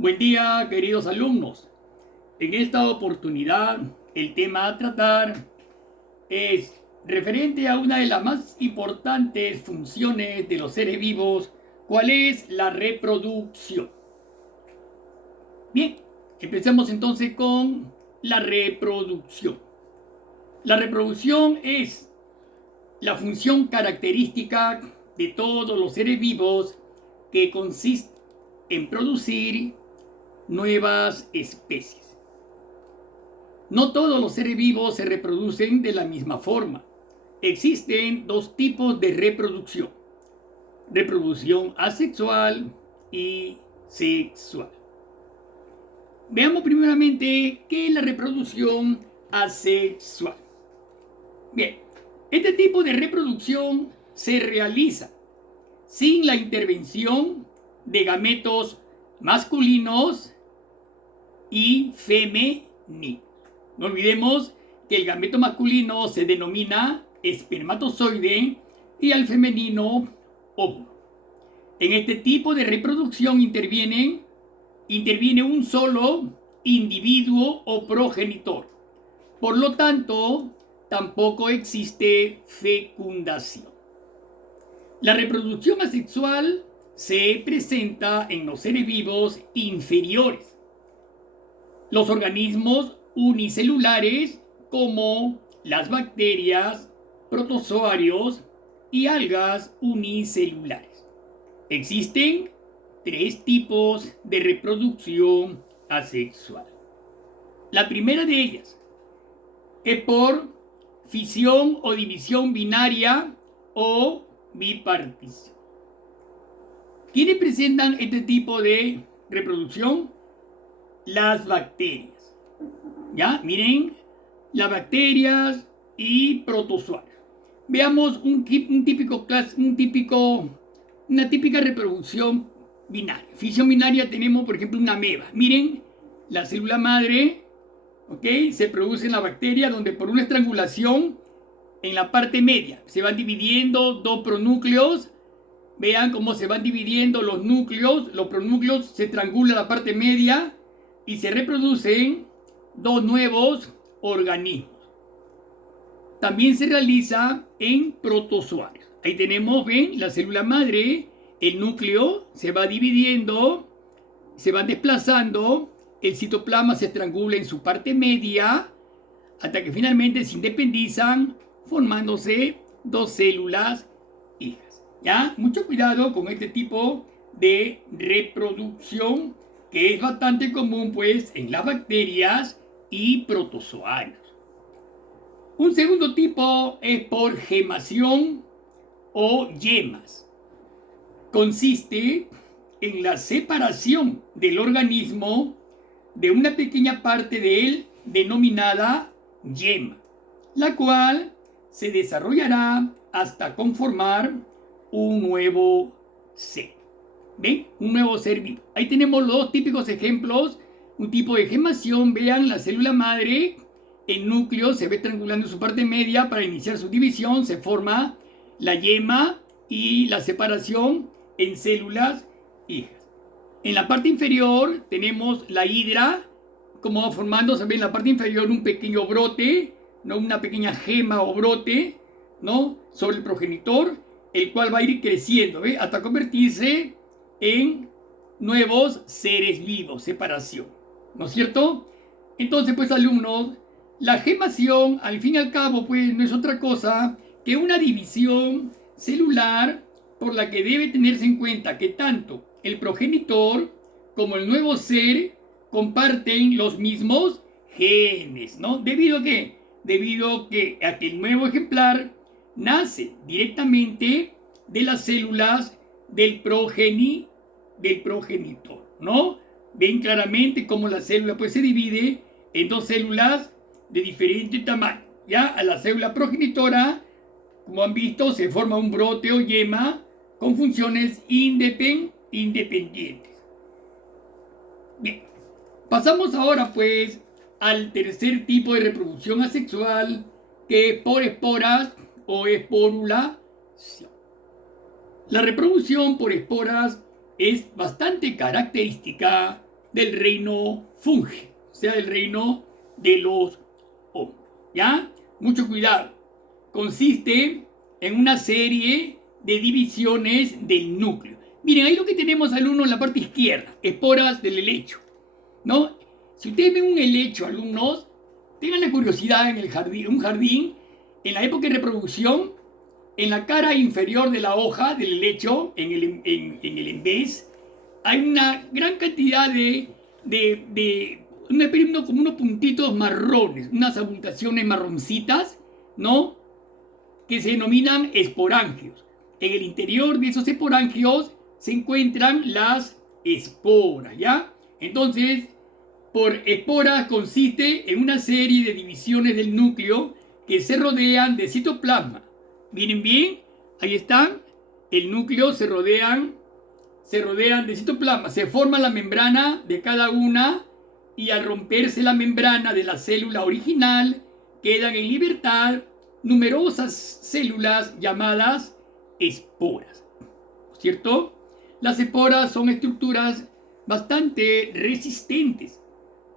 Buen día, queridos alumnos. En esta oportunidad, el tema a tratar es referente a una de las más importantes funciones de los seres vivos, ¿cuál es la reproducción? Bien, empecemos entonces con la reproducción. La reproducción es la función característica de todos los seres vivos que consiste en producir nuevas especies. No todos los seres vivos se reproducen de la misma forma. Existen dos tipos de reproducción: reproducción asexual y sexual. Veamos primeramente qué es la reproducción asexual. Bien, este tipo de reproducción se realiza sin la intervención de gametos masculinos y femeninos. No olvidemos que el gameto masculino se denomina espermatozoide y al femenino óvulo. En este tipo de reproducción interviene un solo individuo o progenitor. Por lo tanto, tampoco existe fecundación. La reproducción asexual se presenta en los seres vivos inferiores, los organismos unicelulares como las bacterias, protozoarios y algas unicelulares. Existen tres tipos de reproducción asexual. La primera de ellas es por fisión o división binaria o bipartición. ¿Quiénes presentan este tipo de reproducción? Las bacterias. ¿Ya? Miren, las bacterias y protozoarios. Veamos una típica reproducción binaria. Fisión binaria tenemos, por ejemplo, una ameba. Miren, la célula madre, ¿ok? Se produce en la bacteria donde por una estrangulación en la parte media se van dividiendo dos pronúcleos. Vean cómo se van dividiendo los núcleos. Los pronúcleos se estrangulan la parte media y se reproducen dos nuevos organismos. También se realiza en protozoarios. Ahí tenemos, ven, la célula madre, el núcleo se va dividiendo, se van desplazando, el citoplasma se estrangula en su parte media hasta que finalmente se independizan, formándose dos células hijas. ¿Ya? Mucho cuidado con este tipo de reproducción que es bastante común pues en las bacterias y protozoarios. Un segundo tipo es por gemación o yemas. Consiste en la separación del organismo de una pequeña parte de él denominada yema, la cual se desarrollará hasta conformar un nuevo ser. ¿Ven? Un nuevo ser vivo. Ahí tenemos los dos típicos ejemplos. Un tipo de gemación, vean la célula madre, el núcleo se ve triangulando en su parte media para iniciar su división, se forma la yema y la separación en células hijas. En la parte inferior tenemos la hidra, como va formándose, ve en la parte inferior un pequeño brote, ¿no? Una pequeña gema o brote, ¿no? Sobre el progenitor, el cual va a ir creciendo, ¿ve? Hasta convertirse en nuevos seres vivos, separación, ¿no es cierto? Entonces, pues, alumnos, la gemación, al fin y al cabo, pues, no es otra cosa que una división celular por la que debe tenerse en cuenta que tanto el progenitor como el nuevo ser comparten los mismos genes, ¿no? ¿Debido a qué? Debido a que el nuevo ejemplar nace directamente de las células del progenitor, ¿no? Ven claramente cómo la célula pues se divide en dos células de diferente tamaño. Ya a la célula progenitora, como han visto, se forma un brote o yema con funciones independientes. Bien, pasamos ahora pues al tercer tipo de reproducción asexual, que es por esporas o esporulación. La reproducción por esporas es bastante característica del reino fungi, o sea, del reino de los hongos. ¿Ya? Mucho cuidado. Consiste en una serie de divisiones del núcleo. Miren, ahí lo que tenemos, alumnos, en la parte izquierda, esporas del helecho, ¿no? Si ustedes ven un helecho, alumnos, tengan la curiosidad en el jardín, un jardín, en la época de reproducción, en la cara inferior de la hoja del helecho, en el embés, hay una gran cantidad como unos puntitos marrones, unas abultaciones marroncitas, ¿no? Que se denominan esporangios. En el interior de esos esporangios se encuentran las esporas, ¿ya? Entonces, por esporas consiste en una serie de divisiones del núcleo que se rodean de citoplasma. ¿Miren bien? Ahí están. El núcleo se rodean de citoplasma. Se forma la membrana de cada una y al romperse la membrana de la célula original quedan en libertad numerosas células llamadas esporas, ¿cierto? Las esporas son estructuras bastante resistentes,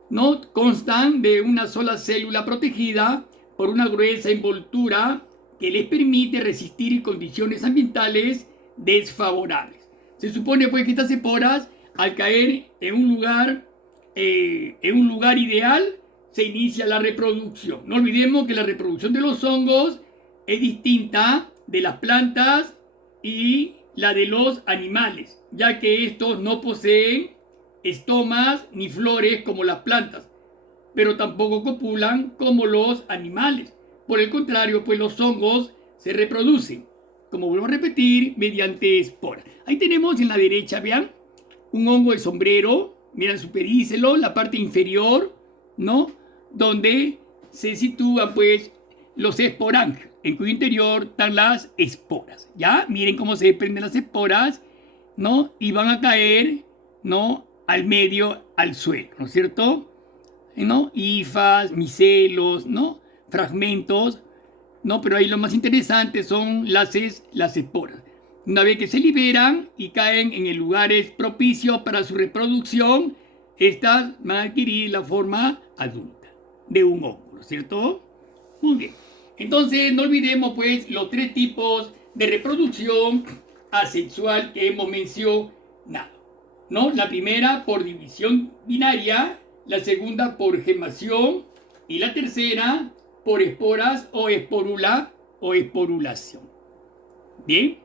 ¿no? Constan de una sola célula protegida por una gruesa envoltura que les permite resistir condiciones ambientales desfavorables. Se supone pues que estas esporas, al caer en un lugar ideal, se inicia la reproducción. No olvidemos que la reproducción de los hongos es distinta de las plantas y la de los animales, ya que estos no poseen estomas ni flores como las plantas, pero tampoco copulan como los animales. Por el contrario, pues los hongos se reproducen, como vuelvo a repetir, mediante esporas. Ahí tenemos en la derecha, vean, un hongo de sombrero, miren su pedicelo, la parte inferior, ¿no? Donde se sitúan pues los esporangios, en cuyo interior están las esporas, ¿ya? Miren cómo se desprenden las esporas, ¿no? Y van a caer, ¿no? Al medio, al suelo, ¿no es cierto? ¿No? Hifas, micelos, ¿no? Fragmentos, ¿no? Pero ahí lo más interesante son las esporas. Una vez que se liberan y caen en lugares propicios para su reproducción, estas van a adquirir la forma adulta de un hongo, ¿no es cierto? Muy bien. Entonces, no olvidemos pues los tres tipos de reproducción asexual que hemos mencionado, ¿no? La primera por división binaria, la segunda por gemación y la tercera por esporas o esporula o esporulación. Bien.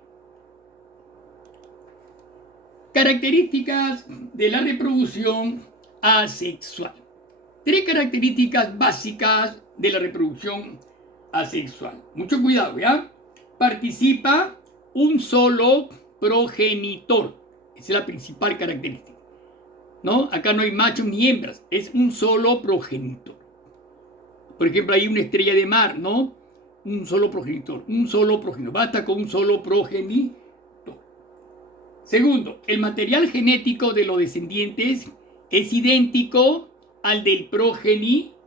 Características de la reproducción asexual. Tres características básicas de la reproducción asexual. Mucho cuidado, ¿ya? Participa un solo progenitor. Esa es la principal característica, ¿no? Acá no hay machos ni hembras, es un solo progenitor. Por ejemplo, hay una estrella de mar, ¿no? Un solo progenitor. Basta con un solo progenitor. Segundo, el material genético de los descendientes es idéntico al del progenitor.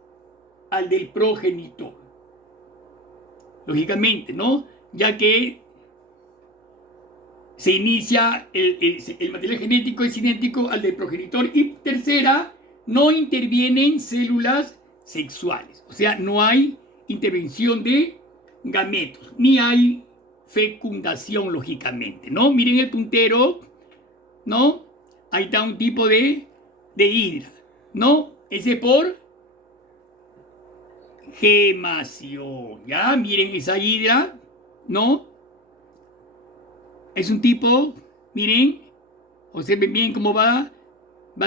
Lógicamente, ¿no? Ya que se inicia, el material genético es idéntico al del progenitor. Y tercera, no intervienen células sexuales. O sea, no hay intervención de gametos, ni hay fecundación, lógicamente, ¿no? Miren el puntero, ¿no? Ahí está un tipo de hidra, ¿no? Ese por gemación, ¿ya? Miren esa hidra, ¿no? Es un tipo, miren, observen bien cómo va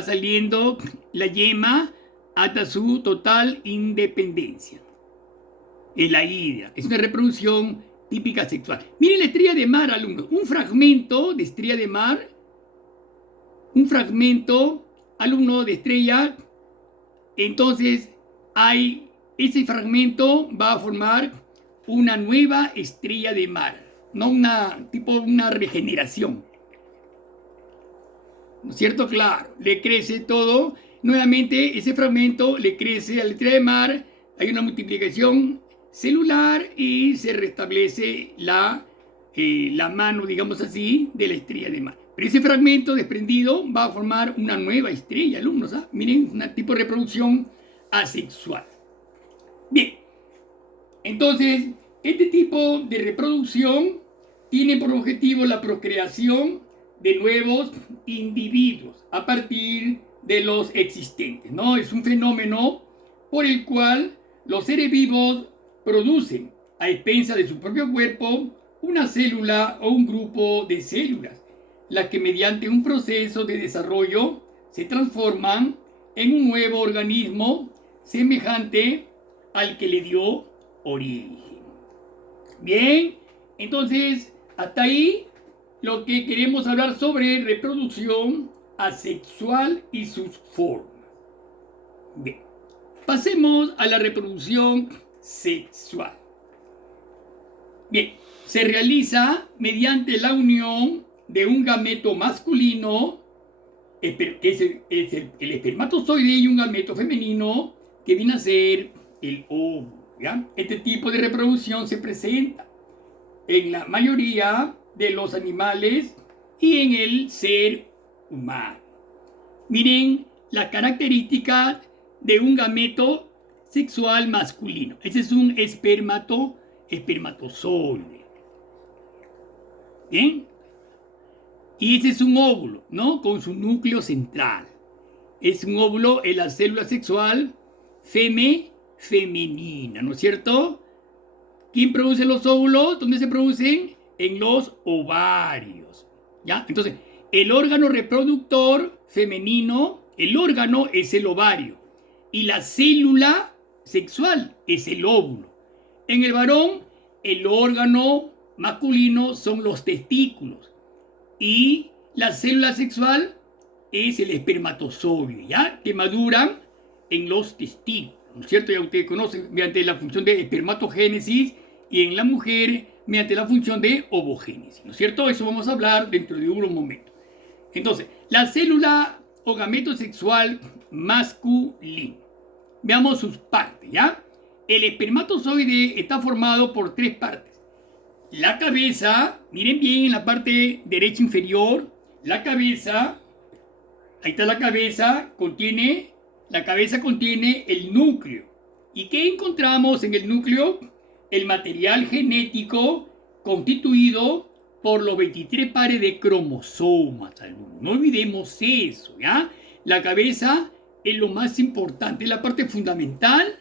saliendo la yema hasta su total independencia. Es la hidra, es una reproducción típica sexual. Miren la estrella de mar, alumnos. Un fragmento de estrella de mar, alumno de estrella. Entonces, ese fragmento va a formar una nueva estrella de mar, no una regeneración. ¿No es cierto? Claro, le crece todo. Nuevamente, ese fragmento le crece a la estrella de mar. Hay una multiplicación celular y se restablece la mano, digamos así, de la estrella de mar. Pero ese fragmento desprendido va a formar una nueva estrella, alumnos. ¿Ah? Miren, un tipo de reproducción asexual. Bien, entonces, este tipo de reproducción tiene por objetivo la procreación de nuevos individuos a partir de los existentes, ¿no? Es un fenómeno por el cual los seres vivos producen, a expensas de su propio cuerpo, una célula o un grupo de células, las que mediante un proceso de desarrollo se transforman en un nuevo organismo semejante al que le dio origen. Bien, entonces hasta ahí lo que queremos hablar sobre reproducción asexual y sus formas. Bien, pasemos a la reproducción sexual. Bien, se realiza mediante la unión de un gameto masculino, que es el espermatozoide, y un gameto femenino, que viene a ser el óvulo. ¿Ya? Este tipo de reproducción se presenta en la mayoría de los animales y en el ser humano. Miren las características de un gameto sexual masculino. Ese es un espermatozoide. ¿Bien? Y ese es un óvulo, ¿no? Con su núcleo central. Es un óvulo en la célula sexual femenina, ¿no es cierto? ¿Quién produce los óvulos? ¿Dónde se producen? En los ovarios. ¿Ya? Entonces, el órgano reproductor femenino, el órgano es el ovario. Y la célula sexual es el óvulo. En el varón, el órgano masculino son los testículos. Y la célula sexual es el espermatozoide, ¿ya? Que maduran en los testículos, ¿no es cierto? Ya ustedes conocen mediante la función de espermatogénesis y en la mujer mediante la función de ovogénesis, ¿no es cierto? Eso vamos a hablar dentro de un momento. Entonces, la célula o gameto sexual masculino. Veamos sus partes, ¿ya? El espermatozoide está formado por 3 partes. La cabeza, miren bien en la parte derecha inferior, la cabeza, ahí está la cabeza, la cabeza contiene el núcleo. ¿Y qué encontramos en el núcleo? El material genético constituido por los 23 pares de cromosomas. No olvidemos eso, ¿ya? La cabeza es lo más importante, es la parte fundamental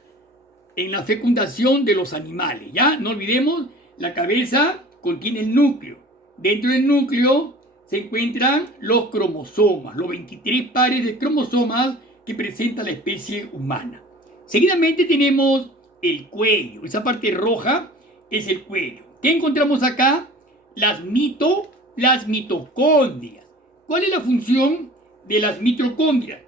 en la fecundación de los animales, ¿ya? No olvidemos, la cabeza contiene el núcleo. Dentro del núcleo se encuentran los cromosomas, los 23 pares de cromosomas que presenta la especie humana. Seguidamente tenemos el cuello. Esa parte roja es el cuello. ¿Qué encontramos acá? Las mitocondrias. ¿Cuál es la función de las mitocondrias?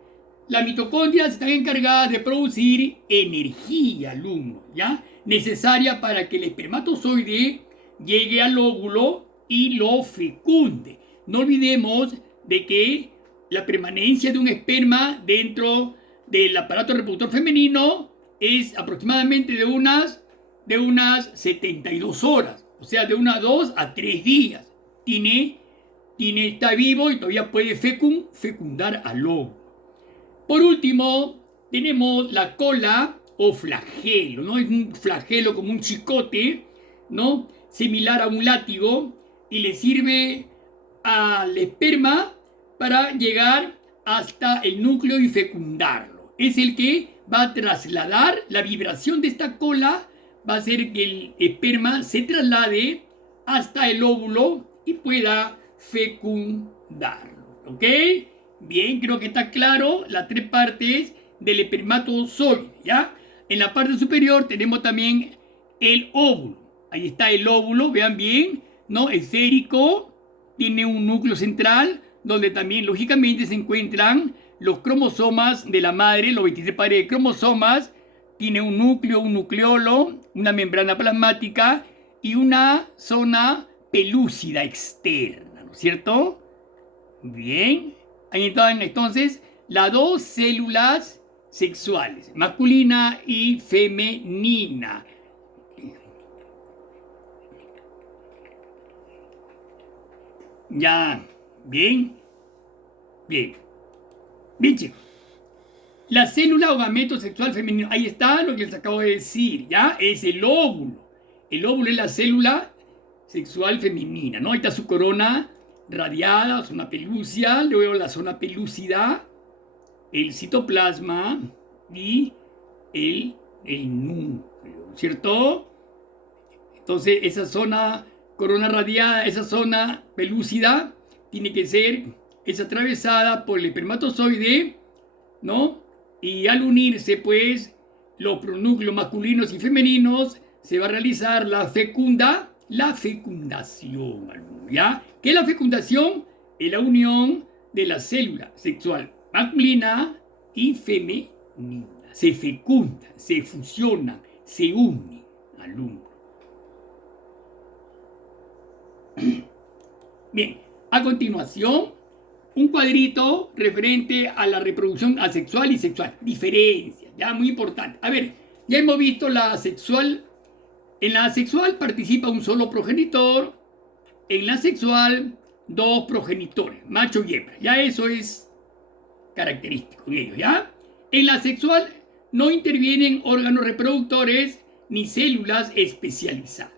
Las mitocondrias están encargadas de producir energía, alumnos, ¿ya? Necesaria para que el espermatozoide llegue al óvulo y lo fecunde. No olvidemos de que la permanencia de un esperma dentro del aparato reproductor femenino es aproximadamente de unas 72 horas, o sea, de unas 2 a 3 días. Está vivo y todavía puede fecundar al óvulo. Por último, tenemos la cola o flagelo, ¿no? Es un flagelo como un chicote, ¿no? Similar a un látigo y le sirve al esperma para llegar hasta el núcleo y fecundarlo. Es el que va a trasladar la vibración de esta cola, va a hacer que el esperma se traslade hasta el óvulo y pueda fecundarlo. ¿Ok? Bien, creo que está claro las 3 partes del espermatozoide, ¿ya? En la parte superior tenemos también el óvulo. Ahí está el óvulo, vean bien, ¿no? Esférico, tiene un núcleo central donde también lógicamente se encuentran los cromosomas de la madre, los 23 pares de cromosomas. Tiene un núcleo, un nucleolo, una membrana plasmática y una zona pelúcida externa, ¿no es cierto? Bien, ahí están entonces las 2 células sexuales, masculina y femenina. Ya Bien, bien, bien, chicos. La célula o gameto sexual femenino, ahí está lo que les acabo de decir, ¿ya? Es el óvulo. El óvulo es la célula sexual femenina, ¿no? Ahí está su corona radiada, zona pelúcida, luego la zona pelúcida, el citoplasma y el núcleo, ¿cierto? Entonces, esa zona corona radiada, esa zona pelúcida, tiene que ser, es atravesada por el espermatozoide, ¿no? Y al unirse, pues, los pronúcleos masculinos y femeninos, se va a realizar la fecundación, ¿ya? ¿Qué es la fecundación? Es la unión de la célula sexual masculina y femenina. Se fecundan, se fusionan, se unen al útero. Bien, a continuación, un cuadrito referente a la reproducción asexual y sexual. Diferencia, ya muy importante. A ver, ya hemos visto la asexual. En la asexual participa un solo progenitor. En la asexual, dos progenitores, macho y hembra. Ya eso es característico en ellos, ¿ya? En la asexual no intervienen órganos reproductores ni células especializadas.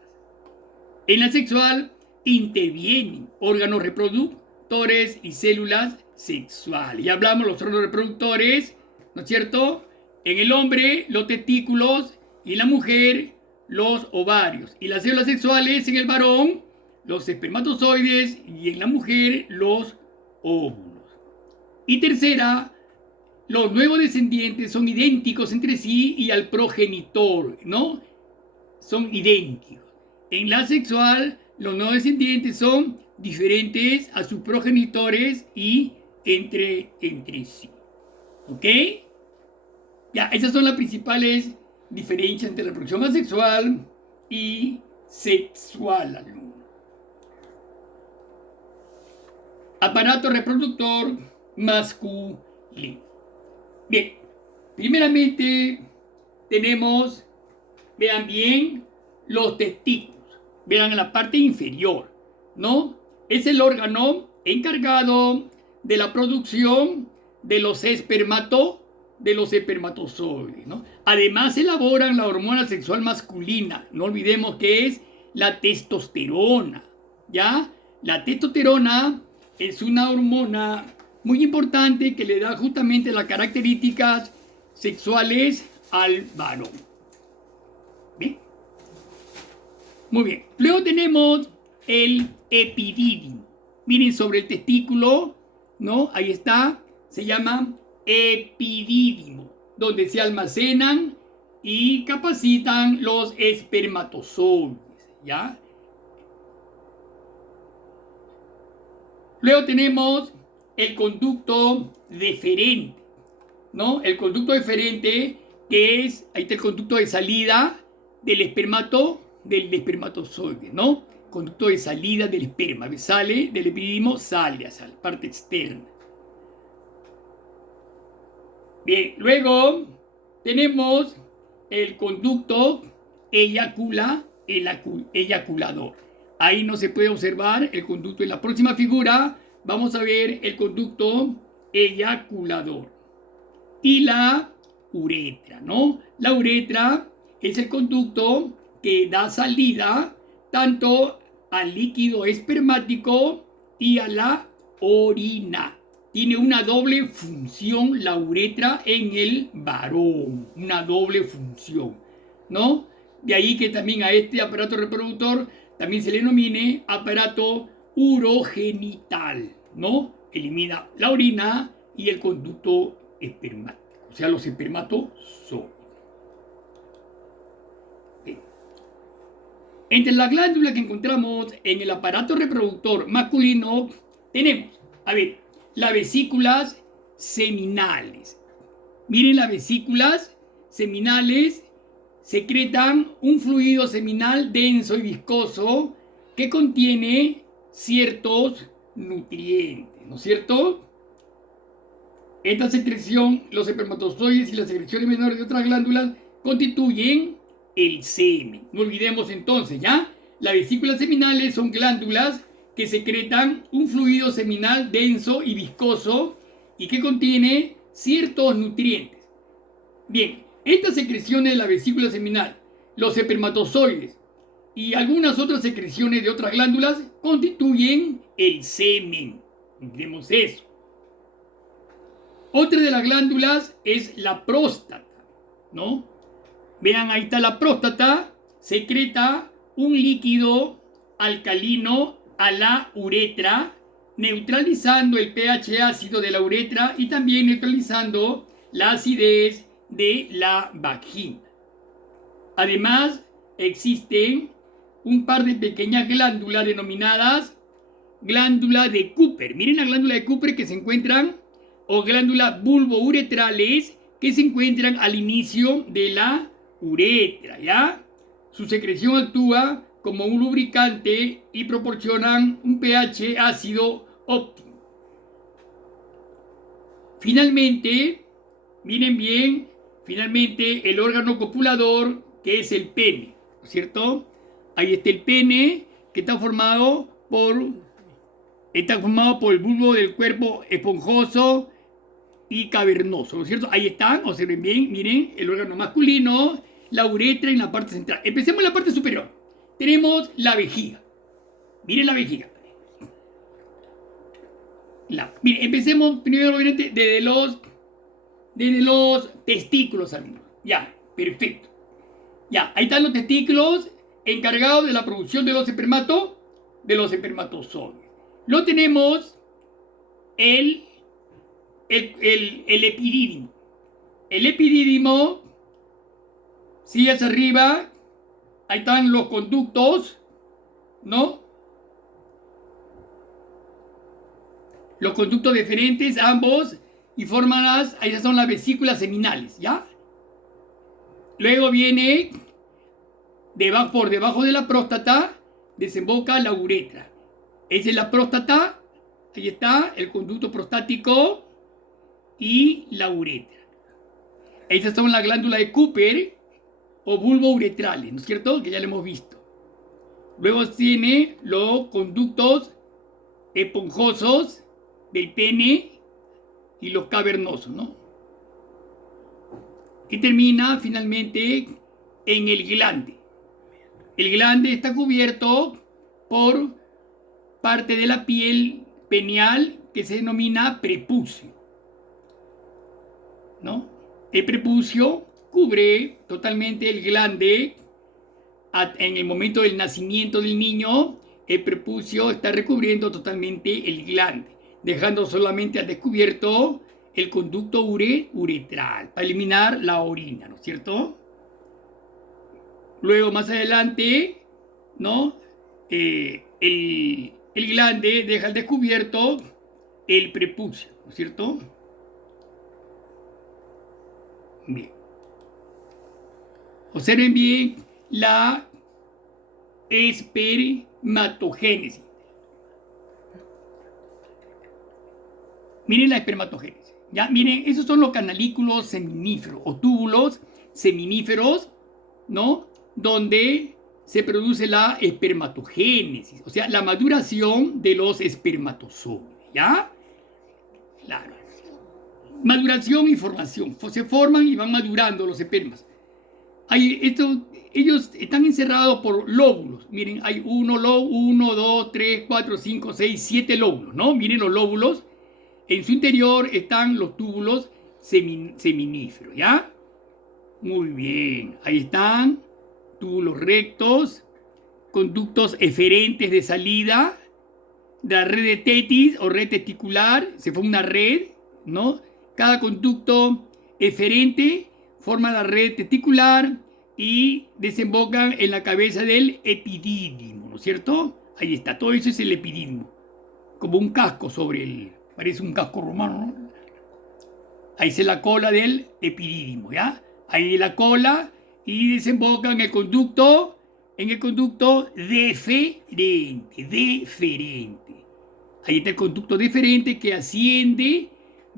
En la sexual intervienen órganos reproductores y células sexuales. Ya hablamos de los órganos reproductores, ¿no es cierto? En el hombre, los testículos, y en la mujer, los ovarios. Y las células sexuales, en el varón, los espermatozoides, y en la mujer, los óvulos. Y tercera, los nuevos descendientes son idénticos entre sí y al progenitor, ¿no? Son idénticos. En la sexual, los nuevos descendientes son diferentes a sus progenitores y entre sí. ¿Ok? Ya, esas son las principales diferencias entre la reproducción asexual y sexual, alumno. Aparato reproductor masculino. Bien, primeramente tenemos, vean bien, los testículos. Vean en la parte inferior, ¿no? Es el órgano encargado de la producción de los espermatozoides, ¿no? Además elaboran la hormona sexual masculina. No olvidemos que es la testosterona, ¿ya? La testosterona es una hormona muy importante que le da justamente las características sexuales al varón. ¿Bien? Muy bien. Luego tenemos el epidídimo. Miren sobre el testículo, ¿no? Ahí está. Se llama epidídimo, donde se almacenan y capacitan los espermatozoides, ¿ya? Luego tenemos el conducto deferente, ¿no? El conducto deferente, que es, ahí está el conducto de salida del espermatozoide, ¿no? Conducto de salida del esperma, sale del epidídimo, sale hacia la parte externa. Bien, luego tenemos el conducto eyaculador. Ahí no se puede observar el conducto. En la próxima figura vamos a ver el conducto eyaculador. Y la uretra, ¿no? La uretra es el conducto que da salida tanto al líquido espermático y a la orina. Tiene una doble función la uretra en el varón, una doble función, ¿no? De ahí que también a este aparato reproductor también se le denomine aparato urogenital, ¿no? Elimina la orina y el conducto espermático, o sea, los espermatozoides. Entre las glándulas que encontramos en el aparato reproductor masculino tenemos, a ver, las vesículas seminales. Miren, las vesículas seminales secretan un fluido seminal denso y viscoso que contiene ciertos nutrientes, ¿no es cierto? Esta secreción, los espermatozoides y las secreciones menores de otras glándulas constituyen el semen. No olvidemos entonces, ¿ya? Las vesículas seminales son glándulas que secretan un fluido seminal denso y viscoso y que contiene ciertos nutrientes. Bien, estas secreciones de la vesícula seminal, los espermatozoides y algunas otras secreciones de otras glándulas constituyen el semen. Entendemos eso. Otra de las glándulas es la próstata, ¿no? Vean, ahí está la próstata, secreta un líquido alcalino a la uretra, neutralizando el pH ácido de la uretra y también neutralizando la acidez de la vagina. Además, existen un par de pequeñas glándulas denominadas glándula de Cooper. Miren la glándula de Cooper que se encuentran, o glándulas bulbouretrales que se encuentran al inicio de la uretra, ¿ya? Su secreción actúa como un lubricante y proporcionan un pH ácido óptimo. Finalmente, miren bien, finalmente el órgano copulador, que es el pene, ¿no es cierto? Ahí está el pene, que está formado por el bulbo del cuerpo esponjoso y cavernoso, ¿no es cierto? Ahí están, observen bien, miren, el órgano masculino, la uretra en la parte central. Empecemos en la parte superior. Tenemos la vejiga. Miren la vejiga. Miren, empecemos primero desde los testículos, amigos. Ya, perfecto. Ya, ahí están los testículos encargados de la producción de los espermatozoides. Lo tenemos el epidídimo. El epidídimo, si hacia arriba, ahí están los conductos, ¿no? Los conductos deferentes, ambos, y forman esas son las vesículas seminales, ¿ya? Luego viene, por debajo de la próstata, desemboca la uretra. Esa es la próstata, ahí está, el conducto prostático y la uretra. Esas son las glándulas de Cooper o bulbouretrales, ¿no es cierto? Que ya lo hemos visto. Luego tiene los conductos esponjosos del pene y los cavernosos, ¿no? Y termina finalmente en el glande. El glande está cubierto por parte de la piel peneal que se denomina prepucio, ¿no? El prepucio cubre totalmente el glande. En el momento del nacimiento del niño, el prepucio está recubriendo totalmente el glande, dejando solamente al descubierto el conducto uretral para eliminar la orina, ¿no es cierto? Luego, más adelante, ¿no? El glande deja al descubierto el prepucio, ¿no es cierto? Bien. Observen bien la espermatogénesis. Miren la espermatogénesis. Ya, miren, esos son los canalículos seminíferos o túbulos seminíferos, ¿no? Donde se produce la espermatogénesis, o sea, la maduración de los espermatozoides, ¿ya? Claro. Maduración y formación. Se forman y van madurando los espermas. Ellos están encerrados por lóbulos. Miren, hay 1, 2, 3, 4, 5, 6, 7 lóbulos, ¿no? Miren los lóbulos. En su interior están los túbulos seminíferos, ¿ya? Muy bien. Ahí están túbulos rectos, conductos eferentes de salida, de la red de tetis o red testicular. Se forma una red, ¿no? Cada conducto eferente forma la red testicular y desembocan en la cabeza del epidídimo, ¿no es cierto? Ahí está, todo eso es el epidídimo, como un casco sobre él, parece un casco romano, ¿no? Ahí es la cola del epidídimo, ¿ya? Ahí la cola y desemboca en el conducto deferente. Ahí está el conducto deferente que asciende,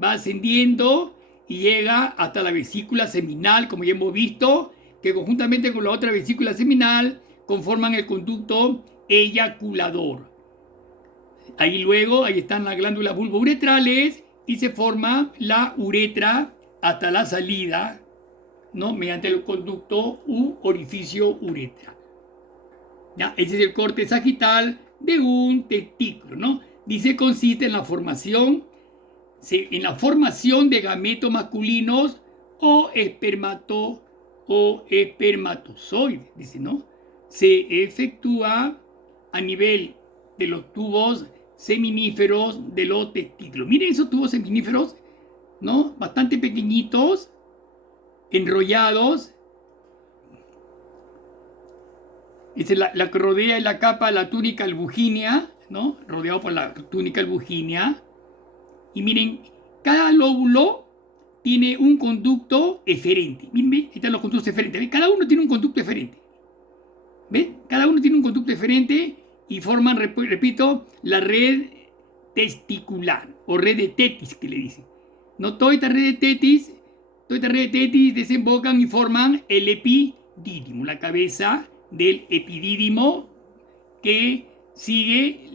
va ascendiendo y llega hasta la vesícula seminal, como ya hemos visto, que conjuntamente con la otra vesícula seminal conforman el conducto eyaculador. Ahí luego, ahí están las glándulas bulbouretrales y se forma la uretra hasta la salida, ¿no? Mediante el conducto u orificio uretral. ¿Ya? Ese es el corte sagital de un testículo, ¿no? Dice consiste en la formación de gametos masculinos o espermatozoides, dice, ¿no? Se efectúa a nivel de los tubos seminíferos de los testículos. Miren esos tubos seminíferos, ¿no? Bastante pequeñitos, enrollados. Es la que rodea la capa, la túnica albugínea, ¿no? Rodeado por la túnica albugínea. Y miren, cada lóbulo tiene un conducto eferente. Miren, están los conductos eferentes. ¿Ven? Cada uno tiene un conducto eferente. ¿Ven? Cada uno tiene un conducto eferente y forman, repito, la red testicular o red de tetis, que le dicen. ¿No? Toda esta red de tetis desembocan y forman el epidídimo, la cabeza del epidídimo que sigue,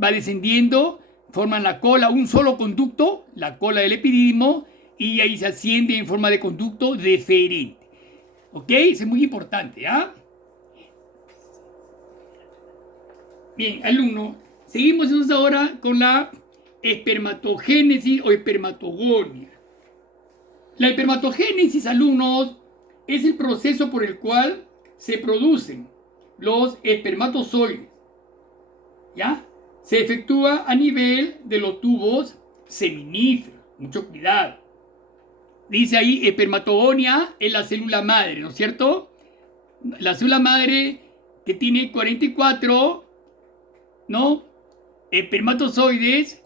va descendiendo, forman la cola, un solo conducto, la cola del epidídimo, y ahí se asciende en forma de conducto deferente. ¿Ok? Eso es muy importante, ¿ah? Bien, alumno, seguimos entonces ahora con la espermatogénesis o espermatogonia. La espermatogénesis, alumnos, es el proceso por el cual se producen los espermatozoides. ¿Ya? Se efectúa a nivel de los tubos seminíferos. Mucho cuidado. Dice ahí, espermatogonia es la célula madre, ¿no es cierto? La célula madre que tiene 44, ¿no? Espermatozoides,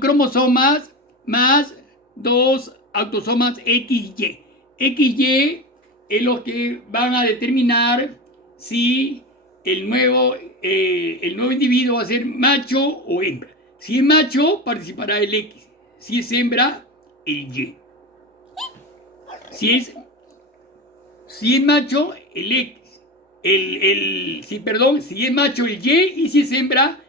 cromosomas, más 2 autosomas XY. XY es lo que van a determinar si el nuevo individuo va a ser macho o hembra. Si es macho, participará el X. Si es hembra, el Y. Si es macho, el X. Si es macho, el Y, y si es hembra,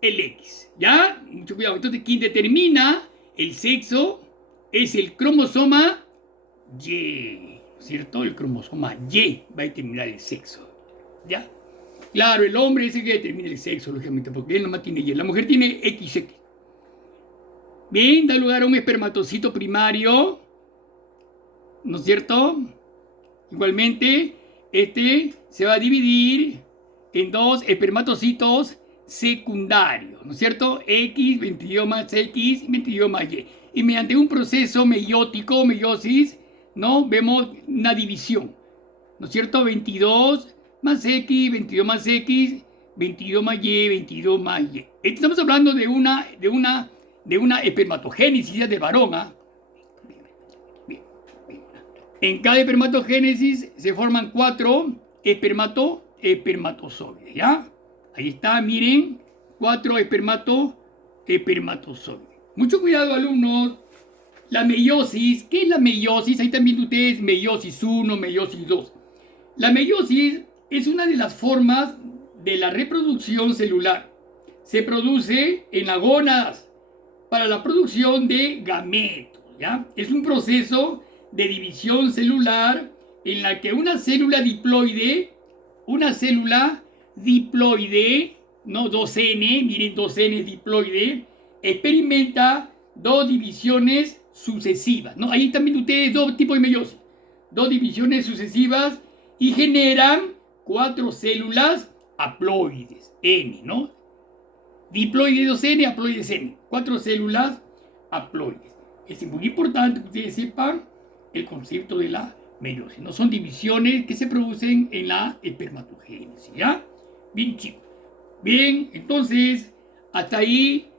el X. ¿Ya? Mucho cuidado. Entonces, quien determina el sexo es el cromosoma Y, ¿cierto? El cromosoma Y va a determinar el sexo. ¿Ya? Claro, el hombre es el que determina el sexo, lógicamente, porque él nomás tiene Y. La mujer tiene XX. Bien, da lugar a un espermatocito primario, ¿no es cierto? Igualmente, este se va a dividir en 2 espermatocitos secundarios, ¿no es cierto? X, 22 más X, 22 más Y. Y mediante un proceso meiótico, meiosis, ¿no? Vemos una división, ¿no es cierto? 22 más X, 22 más X, 22 más Y, 22 más Y. Estamos hablando de una espermatogénesis de varón, ¿ah? En cada espermatogénesis se forman 4 espermatozoides, ¿ya? Ahí está, miren, 4 espermatozoides. Mucho cuidado, alumnos. La meiosis, ¿qué es la meiosis? Ahí también ustedes, meiosis 1, meiosis 2. La meiosis es una de las formas de la reproducción celular. Se produce en las gónadas para la producción de gametos, ¿ya? Es un proceso de división celular en la que una célula diploide, ¿no? 2N, miren, 2N diploide, experimenta 2 divisiones sucesivas, ¿no? Ahí también ustedes 2 tipos de meiosis, 2 divisiones sucesivas y generan 4 células haploides, N, ¿no? Diploide 2N, haploides N, 4 células haploides. Es muy importante que ustedes sepan el concepto de la meiosis. No son divisiones que se producen en la espermatogénesis, ¿ya? Bien, chicos. Bien, entonces, hasta ahí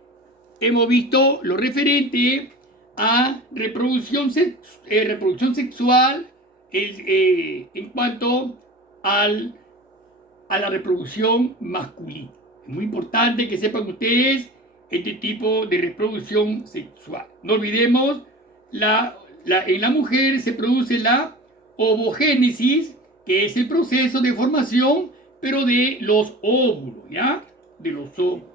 hemos visto lo referente a reproducción sexual en cuanto a la reproducción masculina. Es muy importante que sepan ustedes este tipo de reproducción sexual. No olvidemos, en la mujer se produce la ovogénesis, que es el proceso de formación, pero de los óvulos, ¿ya? De los óvulos.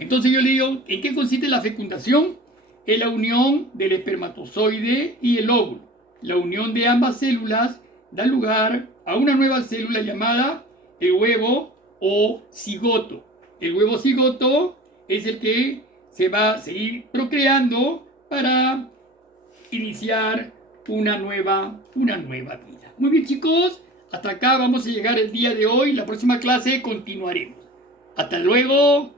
Entonces yo le digo, ¿en qué consiste la fecundación? Es la unión del espermatozoide y el óvulo. La unión de ambas células da lugar a una nueva célula llamada el huevo o cigoto. El huevo cigoto es el que se va a seguir procreando para iniciar una nueva vida. Muy bien, chicos, hasta acá vamos a llegar el día de hoy. La próxima clase continuaremos. Hasta luego.